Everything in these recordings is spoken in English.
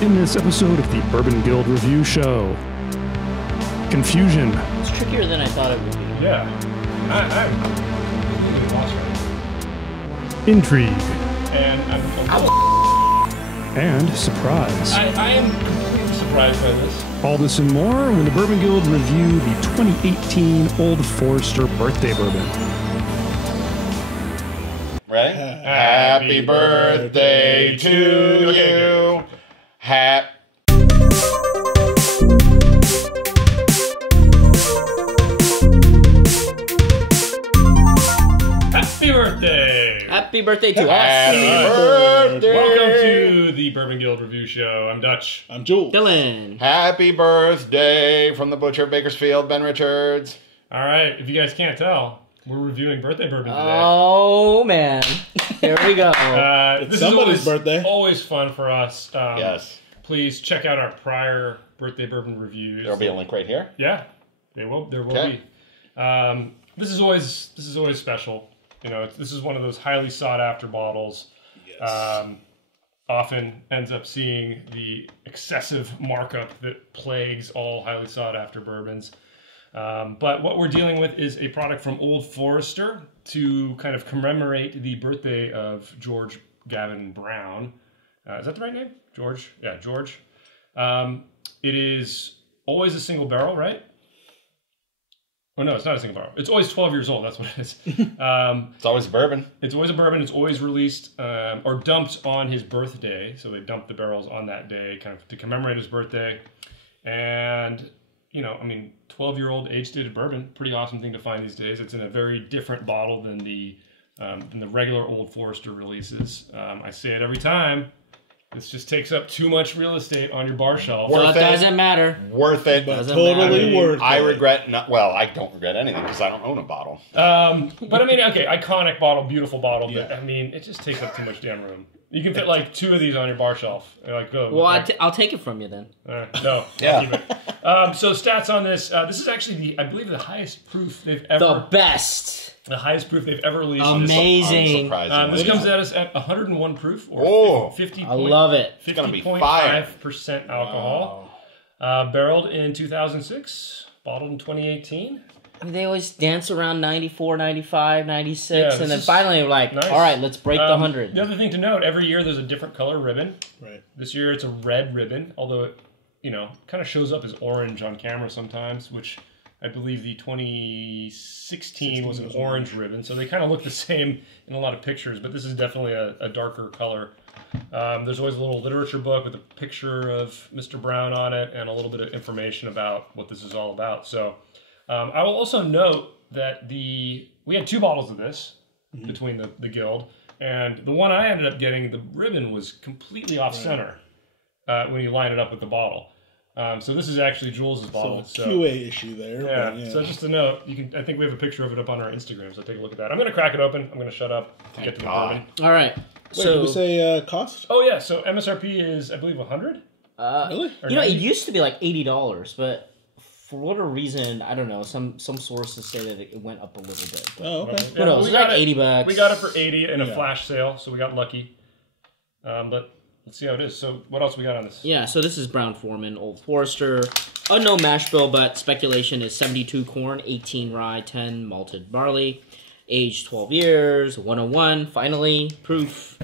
In this episode of the Bourbon Guild Review Show, confusion. It's trickier than I thought it would be. Yeah. I'm completely lost right now. Intrigue. And And surprise. I am completely surprised by this. All this and more when the Bourbon Guild review the 2018 Old Forester Birthday Bourbon. Ready? Happy birthday to you. Happy birthday! Happy birthday to us. Happy birthday! Welcome to the Bourbon Guild Review Show. I'm Dutch. I'm Jules. Dylan. Happy birthday from the Butcher of Bakersfield, Ben Richards. All right, if you guys can't tell, we're reviewing birthday bourbon today. Oh, man. Here we go. This somebody's is birthday. Always fun for us. Yes. Please check out our prior birthday bourbon reviews. There'll be a link right here. Yeah, there will Okay. be. This is always special. You know, this is one of those highly sought after bottles. Yes. Often ends up seeing the excessive markup that plagues all highly sought after bourbons. But what we're dealing with is a product from Old Forester to kind of commemorate the birthday of George Gavin Brown. Is that the right name? George? Yeah, George. It is always a single barrel, right? Oh, no, it's not a single barrel. It's always 12 years old. That's what it is. It's always bourbon. It's always a bourbon. It's always released or dumped on his birthday. So they dump the barrels on that day kind of to commemorate his birthday. And, you know, I mean, 12-year-old age-stated bourbon, pretty awesome thing to find these days. It's in a very different bottle than the regular Old Forester releases. I say it every time. This just takes up too much real estate on your bar shelf. So it doesn't matter. Worth it. Doesn't Totally matter. worth it. I regret not. Well, I don't regret anything because I don't own a bottle. But I mean, okay, iconic bottle, beautiful bottle, but Yeah. I mean, it just takes up too much damn room. You can fit like 2 of these on your bar shelf. You're like, go. Well, I'll take it from you then. No. Yeah. I'll keep it. So stats on this. This is actually I believe the highest proof they've The ever. best. The highest proof they've ever released. Amazing. This comes at us at 101 proof or Oh. 50. I love it. It's gonna be fire. 50.5% alcohol. Barreled in 2006. Bottled in 2018. They always dance around 94, 95, 96, Yeah, and this then is finally we're like, nice. all right, let's break the 100. The other thing to note, every year there's a different color ribbon. Right. This year it's a red ribbon, although it, you know, kind of shows up as orange on camera sometimes, which I believe the 2016 was an orange ribbon. So they kind of look the same in a lot of pictures, but this is definitely a darker color. There's always a little literature book with a picture of Mr. Brown on it and a little bit of information about what this is all about. So I will also note that we had 2 bottles of this between the guild, and the one I ended up getting, the ribbon was completely off center when you line it up with the bottle. So this is actually Jules' bottle. So QA issue there. Yeah. But yeah. So just a note, I think we have a picture of it up on our Instagram. So take a look at that. I'm going to crack it open. I'm going to shut up to get to the bourbon. All right. Wait, did we say cost? Oh yeah. So MSRP is, I believe, 100. Really? Or You know, it 90? used to be like $80, but for whatever reason, I don't know. Some sources say that it went up a little bit. But Oh, okay. Yeah, who knows? we It's like got it- $80. We got it for 80 in a Yeah. flash sale, so we got lucky. But let's see how it is. So what else we got on this? Yeah, so this is Brown Foreman, Old Forester. Unknown mash bill, but speculation is 72 corn, 18 rye, 10 malted barley, aged 12 years, 101, finally, proof.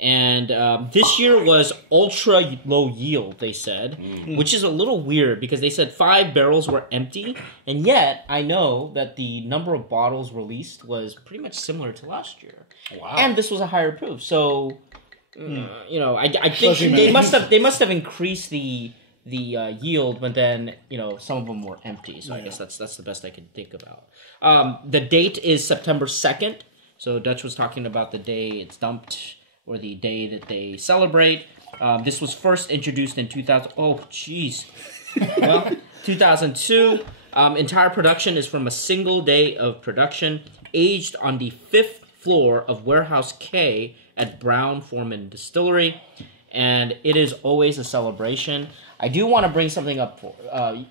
And this year was ultra low yield, they said, which is a little weird because they said 5 barrels were empty, and yet I know that the number of bottles released was pretty much similar to last year. Wow. And this was a higher proof, so you know, I think they must have increased the yield, but then some of them were empty. So I guess that's the best I could think about. The date is September 2nd. So Dutch was talking about the day it's dumped or the day that they celebrate. This was first introduced in 2000. Oh, jeez. Well, 2002. Entire production is from a single day of production, aged on the 5th floor of Warehouse K at Brown Foreman Distillery, and it is always a celebration. I do want to bring something up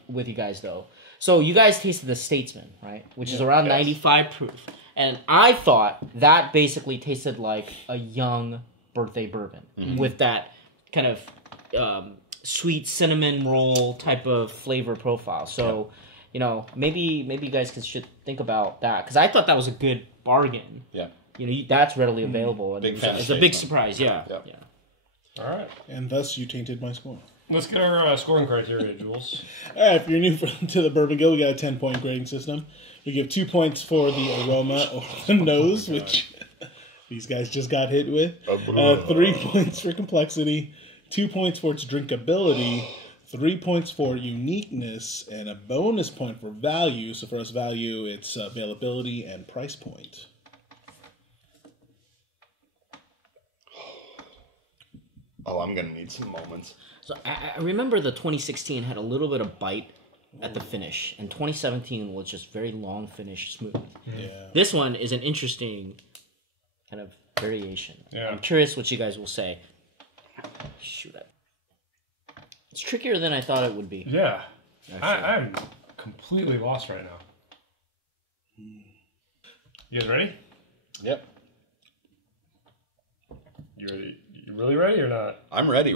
with you guys, though. So you guys tasted the Statesman, right? Which is around 95 proof. And I thought that basically tasted like a young birthday bourbon with that kind of sweet cinnamon roll type of flavor profile. So, you know, maybe you guys should think about that, because I thought that was a good bargain. Yeah. You know, that's readily available. And Big fan of it's a big surprise. Yeah. Yep. Yeah. All right. And thus you tainted my score. Let's get our scoring criteria, Jules. All right, if you're new to the Bourbon Guild, we got a 10-point grading system. We give 2 points for the aroma or the nose, which these guys just got hit with. 3 points for complexity, 2 points for its drinkability, 3 points for uniqueness, and a bonus point for value. So for us, value, it's availability and price point. Oh, I'm going to need some moments. So I remember the 2016 had a little bit of bite at the finish, and 2017 was just very long finish, smooth. Yeah. This one is an interesting kind of variation. Yeah. I'm curious what you guys will say. Shoot, it's trickier than I thought it would be. Yeah. I'm completely lost right now. You guys ready? Yep. You really ready or not? I'm ready.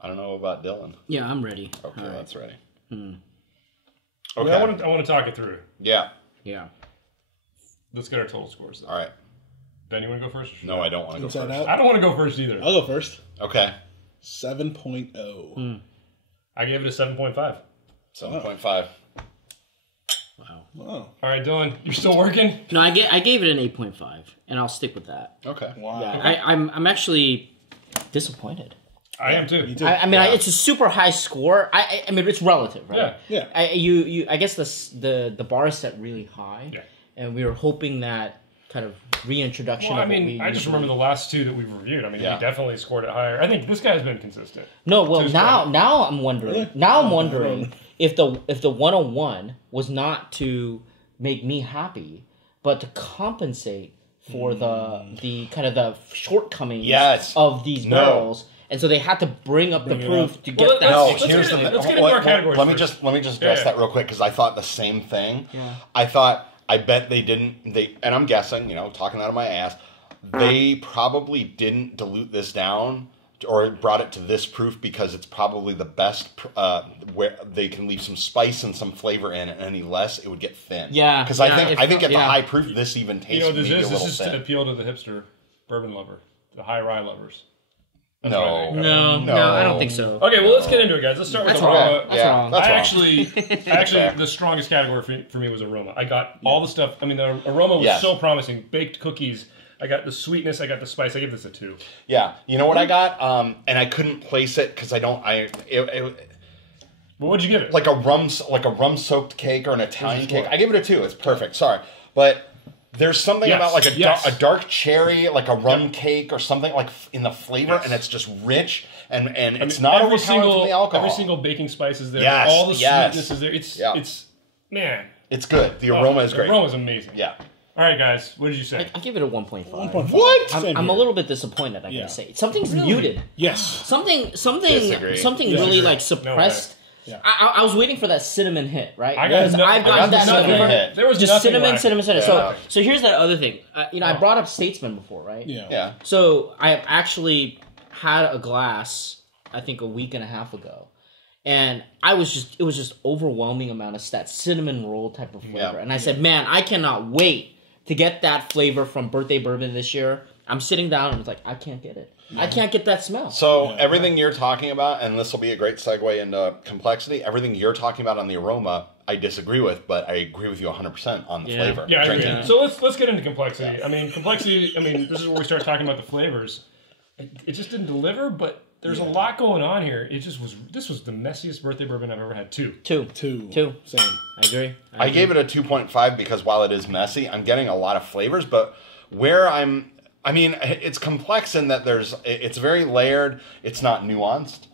I don't know about Dylan. Yeah, I'm ready. Okay, All right. that's ready. Okay. Okay. I want to talk it through. Yeah. Yeah. Let's get our total scores. All right. Ben, you want to go first? No, I don't want to go Inside first. out? I don't want to go first either. I'll go first. Okay. 7.0. I gave it a 7.5. 7.5. Wow. Wow. All right, Dylan, you're still working? No, I gave it an 8.5, and I'll stick with that. Okay. Wow. Yeah, I'm actually disappointed. I am too. Me too. I mean, it's a super high score. I mean, it's relative, right? Yeah. Yeah. I guess the bar is set really high, Yeah. and we were hoping that kind of reintroduction. Well, I of what mean, we I just usually- remember the last two that we've reviewed. I mean, Yeah. he definitely scored it higher. I think this guy's been consistent. No, well, Tuesday. now I'm wondering. Really? Now I'm wondering if the 101 was not to make me happy, but to compensate for the kind of the shortcomings Yes. of these No. barrels, and so they had to bring up Bring the it proof up. to Well, get that. No, Let's here's get the into- thing. let's get into our categories Let me first. just address Yeah. that real quick, because I thought the same thing. Yeah. I thought, I bet they didn't, and I'm guessing, talking out of my ass, they probably didn't dilute this down or brought it to this proof because it's probably the best where they can leave some spice and some flavor in, and any less it would get thin. Yeah, because yeah, I think at the yeah. high proof this even tastes maybe a This little is to thin. appeal to the hipster bourbon lover, the high rye lovers. That's No. what I think. No, I don't think so. Okay, well, let's get into it, guys. Let's start with That's aroma. wrong. That's yeah, wrong. that's I wrong. actually, the strongest category for me was aroma. I got all the stuff. I mean, the aroma was Yes. so promising. Baked cookies. I got the sweetness. I got the spice. I give this a 2. Yeah, you know what I got, and I couldn't place it because I don't. Well, what'd you give it? like a rum soaked cake or an Italian cake. I give it a 2. It's perfect. Sorry, but there's something Yes, about like yes. a dark cherry, like a rum cake or something like in the flavor, Yes. and it's just rich and it's not overpowering from the alcohol. Every single baking spice is there. Yes, All the yes. sweetness is there. It's Yeah. it's man. It's good. The aroma is great. The aroma is amazing. Yeah. All right, guys. What did you say? I give it a 1.5. 1.5. What? Same I'm a here. little bit disappointed. I Yeah. gotta say something's muted. Yes. Something Disagree. really like suppressed. Yeah. I was waiting for that cinnamon hit, right? I got Because no- I've I got gotten that nothing before. hit. There was Just nothing cinnamon. lacking. So here's that other thing. I brought up Statesman before, right? Yeah. Yeah. So I actually had a glass, I think a week and a half ago, and it was just overwhelming amount of that cinnamon roll type of flavor. Yeah. And I said, man, I cannot wait to get that flavor from Birthday Bourbon this year. I'm sitting down and it's like, I can't get it. I can't get that smell. So everything you're talking about, and this will be a great segue into complexity. Everything you're talking about on the aroma, I disagree with, but I agree with you 100% on the flavor. Yeah, I agree. Drinking. So let's get into complexity. I mean, complexity. I mean, this is where we start talking about the flavors. It just didn't deliver, but there's a lot going on here. It just was. This was the messiest birthday bourbon I've ever had. Two. Two. Same. I agree. I gave it a 2.5 because while it is messy, I'm getting a lot of flavors, but where I mean, it's complex in that it's very layered. It's not nuanced.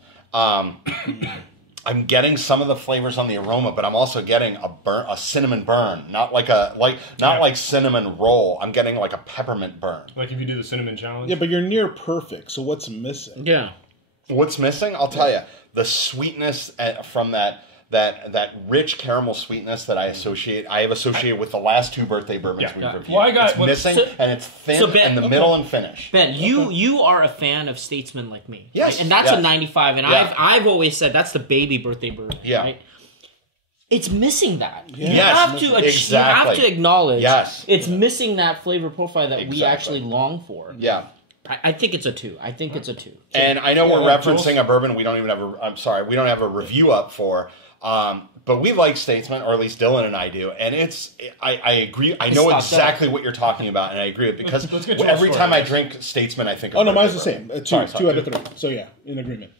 I'm getting some of the flavors on the aroma, but I'm also getting a cinnamon burn, not like cinnamon roll. I'm getting like a peppermint burn. Like if you do the cinnamon challenge. Yeah, but you're near perfect. So what's missing? Yeah. What's missing? I'll tell you. The sweetness from that that rich caramel sweetness that I have associated with the last two birthday bourbons we've reviewed. Well, it's missing, and it's thin in the middle and finish. Ben, you are a fan of Statesman like me. Yes. Right? And that's a 95, and Yeah. I've always said that's the baby birthday bourbon. Yeah. Right? It's missing that. Yeah. You Yes, have to exactly. you have to acknowledge it's missing that flavor profile that we actually long for. Yeah. I think it's a 2. I think it's a 2. And I know we're referencing Jules? a bourbon we don't have a review up for. But we like Statesman, or at least Dylan and I do, and I agree. I know exactly what you're talking about, and I agree with it because Let's get to every our time I story. drink Statesman, I think of Oh no, birthday mine's the bourbon. same. Sorry, Two out of 3. So yeah, in agreement.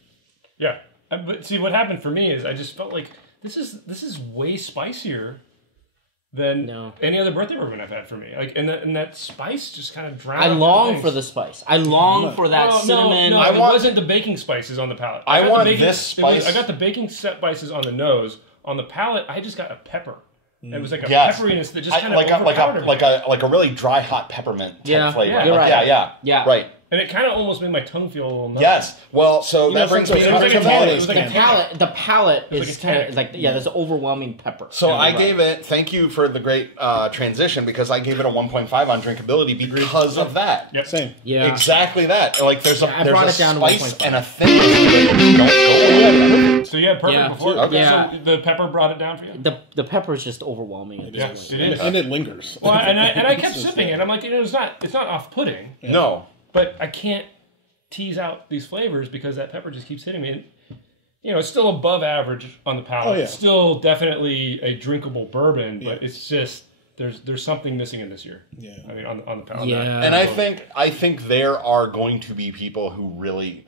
Yeah, but see, what happened for me is I just felt like this is way spicier than any other birthday bourbon I've had for me. Like, and that spice just kind of drowned. I out long the for the spice. I long for that cinnamon. No, it wasn't the baking spices on the palate. I want baking, this spice. I got the baking spices on the nose. On the palate, I just got a pepper. It was like a Yes. pepperiness that just kind of like overpowered a really dry hot peppermint type flavor. Yeah, you're right. Yeah, right. And it kind of almost made my tongue feel a little numb. Yes. Well, so that brings me it was like a to palate. my. It was like a palate. The palate is like a kind of tannic. like there's overwhelming pepper. So I gave it. Thank you for the great transition because I gave it a 1.5 on drinkability because of that. Yep. Same. Yeah. Exactly that. Like there's a I brought it down to spice 1.5. and a thickness that don't go. So you had perfect Yeah. before. Okay. Yeah. So the pepper brought it down for you. The pepper is just overwhelming. At this Yes, point. it is. And it lingers. Well, and I kept sipping it. I'm like, it's not off-putting, No. but I can't tease out these flavors because that pepper just keeps hitting me. And, it's still above average on the palate. Oh, yeah. It's still definitely a drinkable bourbon, but it's just there's something missing in this year. Yeah. I mean, on the palate. Yeah. And I think there are going to be people who really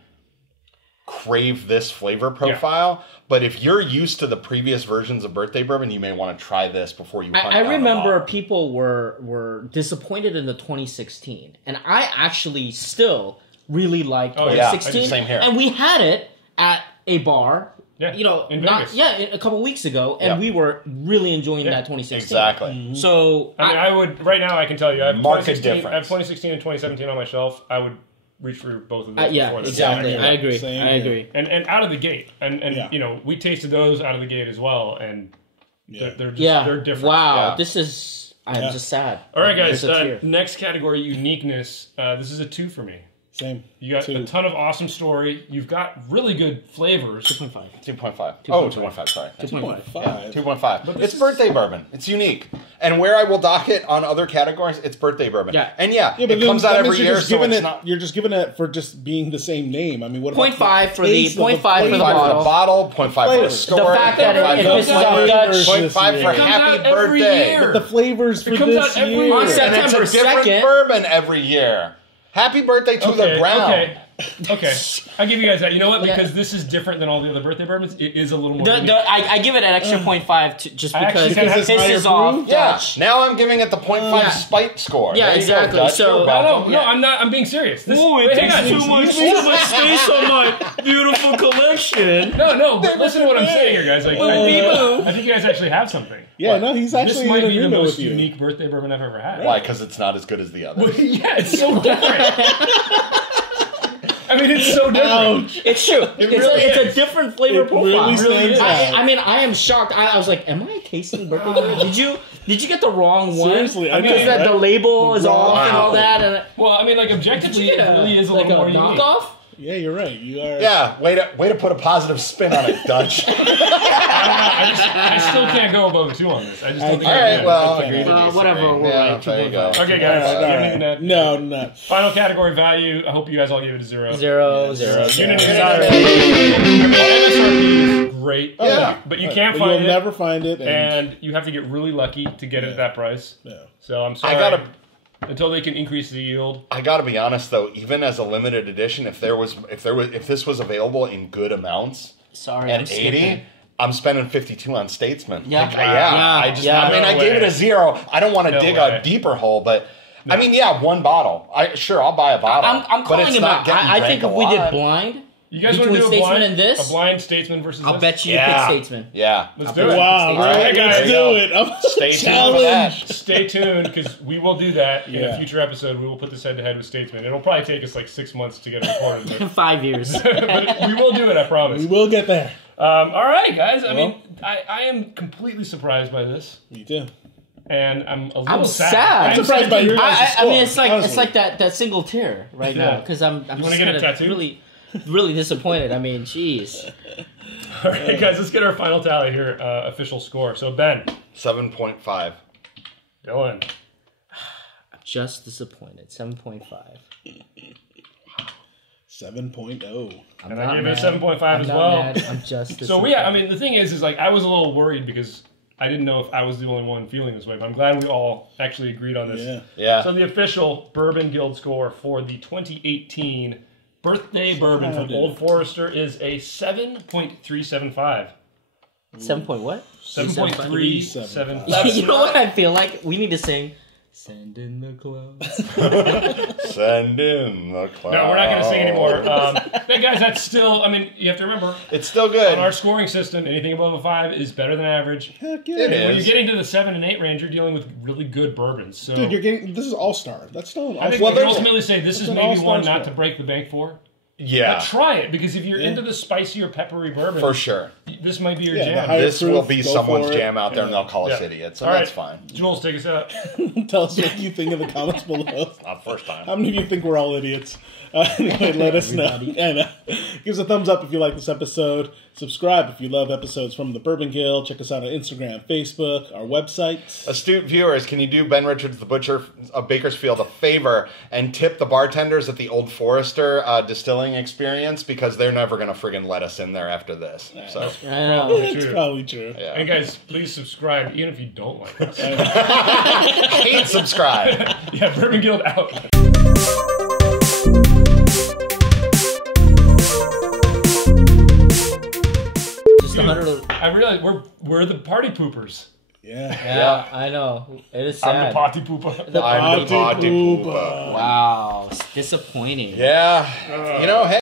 crave this flavor profile. But if you're used to the previous versions of birthday bourbon, you may want to try this before you. I remember people were disappointed in the 2016, and I actually still really liked 2016. Yeah, same here. And we had it at a bar. Yeah, in not Vegas. a couple weeks ago, and we were really enjoying that 2016. Exactly. Mm-hmm. So I mean, I would right now. I can tell you, I have Market 2016. difference. I have 2016 and 2017 on my shelf. I would reach for both of those. yeah, before this. exactly. Yeah, I agree. same I here. agree. And out of the gate, and Yeah. we tasted those out of the gate as well, and they're just, Yeah. they're different. Wow. Yeah. This is. I'm just sad. All right, guys. There's a tear. Next category, uniqueness. This is a 2 for me. Same. You got 2. a ton of awesome story. You've got really good flavors. 2.5. 2.5. Oh, 2.5. Sorry. 2.5. 2.5. It's birthday bourbon. It's unique. And where I will dock it on other categories, it's birthday bourbon. Yeah. And But it then comes out that means every you're year, just so giving it's it, not. You're just giving it for just being the same name. I mean, what about 0.5 for the taste of 0.5 for the flavor? 0.5 for the bottle. bottle, 0.5 for the Flavor. score. The fact that it 0.5 pisses off Dutch. 0.5 for It comes happy out every birthday. year. The flavors for comes this out every year. year. On And it's a September different 2nd. bourbon every year. Happy birthday to the ground. Okay. I'll give you guys that. You know what? Yeah. Because this is different than all the other birthday bourbons, it is a little more. The, unique. I give it an extra 0.5 just I actually because kinda it have pisses higher off proof. Yeah. Dutch. Now I'm giving it the 0.5 Yeah. spite score. Yeah, There you go, exactly. Dutch. So- You're No, welcome. no, I'm not. I'm being serious. This, Oh, it wait, hang takes on. too much space on my beautiful collection. No, but listen to what I'm saying here, guys. Like, Boo. I think you guys actually have something. Yeah, no, he's This actually might in be the agreement most with you. unique birthday bourbon I've ever had. Why? Because it's not as good as the other. Yeah, it's so different. I mean, it's so different. Ouch. It's true. really it's is. a different flavor It profile. really stands out. I mean, I am shocked. I was like, "Am I tasting birthday bourbon? Did you get the wrong one? Seriously, I because know, that right? the label is off and all Wow. that. And Well, I mean, like, did you objectively, get it really is a like little a more unique. knockoff? Yeah, you're right. You are. Yeah, way to put a positive spin on it, Dutch. I still can't go above a 2 on this. I just don't think All I right, can. well, Okay. agree to disagree. Whatever, we're Yeah, right, there you go. 2.5. Okay, guys. All you have right. anything to add? No, not. Final category value. I hope you guys all gave it a 0. 0, 0, Yeah. 0. Unity Sorry. MSRP is great. Yeah. But you can't But find you'll it. never find it. And you have to get really lucky to get it at that price. Yeah. So I'm sorry. Until they can increase the yield. I gotta be honest though, even as a limited edition, if this was available in good amounts Sorry, at I'm 80, skipping. I'm spending 52 on Statesman. Yeah. Like, Yeah. I just, Yeah. I mean, No I gave it way. a 0. I don't want to No dig way. a deeper hole, but I mean, yeah, 1 bottle. I'll buy a bottle. I'm but calling it's him not out. getting I think drank if we a did lot. blind, You guys want to between do a Statesman blind, and this, a blind Statesman versus I'll this? bet you Yeah. pick Statesman. Yeah. Let's do it. Wow, All right, guys. let's do it. I'm Stay tuned for that. Stay tuned because we will do that in a Yeah. future episode. We will put this head to head with Statesman. It'll probably take us like 6 months to get it recorded, 5 years. but we will do it. I promise. We will get there. All right, guys. I mean, I am completely surprised by this, Me too. and I'm a little sad. I'm surprised by your guys' I mean, score, it's like that single tear right now because I'm wanna just get a kind of tattoo? really disappointed. I mean, jeez. All right, guys, let's get our final tally here. Official score. So Ben, 7.5. Dylan, I'm just disappointed. 7.5. 7.0. and I gave it a 7.5 as well. Mad. I'm just So I mean, the thing is like I was a little worried because I didn't know if I was the only one feeling this way, but I'm glad we all actually agreed on this. Yeah. So the official Bourbon Guild score for the 2018 Birthday Bourbon from Old Forester is a 7.375. 7 point what? 7.375. You know what I feel like? We need to sing. Send in the clouds. Send in the clouds. No, we're not going to sing anymore. Hey guys, that's still, I mean, you have to remember, It's still good. on our scoring system, anything above a 5 is better than average. Heck yeah. It And when is. you're getting to the 7 and 8 range, you're dealing with really good bourbons. So Dude, you're getting. This is all-star. That's still an I think all-star. we can ultimately say this is an maybe all-star one not score. to break the bank for. Yeah, But try it, because if you're into the spicier, peppery bourbon, for sure. this might be your Yeah, the jam. higher- This will be Go someone's for it. jam out there, and they'll call us Yeah. idiots, and All that's right. fine. Jules, take us out. Tell us what you think in the comments below. Not first time. How many of you think we're all idiots? Anyway, let us know. And give us a thumbs up if you like this episode. Subscribe if you love episodes from the Bourbon Guild. Check us out on Instagram, Facebook, our website. Astute viewers, can you do Ben Richards, the butcher of Bakersfield, a favor and tip the bartenders at the Old Forester distilling experience, because they're never going to friggin' let us in there after this. So, I know. That's True. probably true. yeah. And guys, please subscribe, even if you don't like us. Hate subscribe. Yeah, Bourbon Guild out. Just 100. I realize we're the party poopers. Yeah. Yeah, I know. It is sad. I'm the potty pooper. I'm the Party party pooper. pooper. Wow, it's disappointing. Yeah. You know, hey.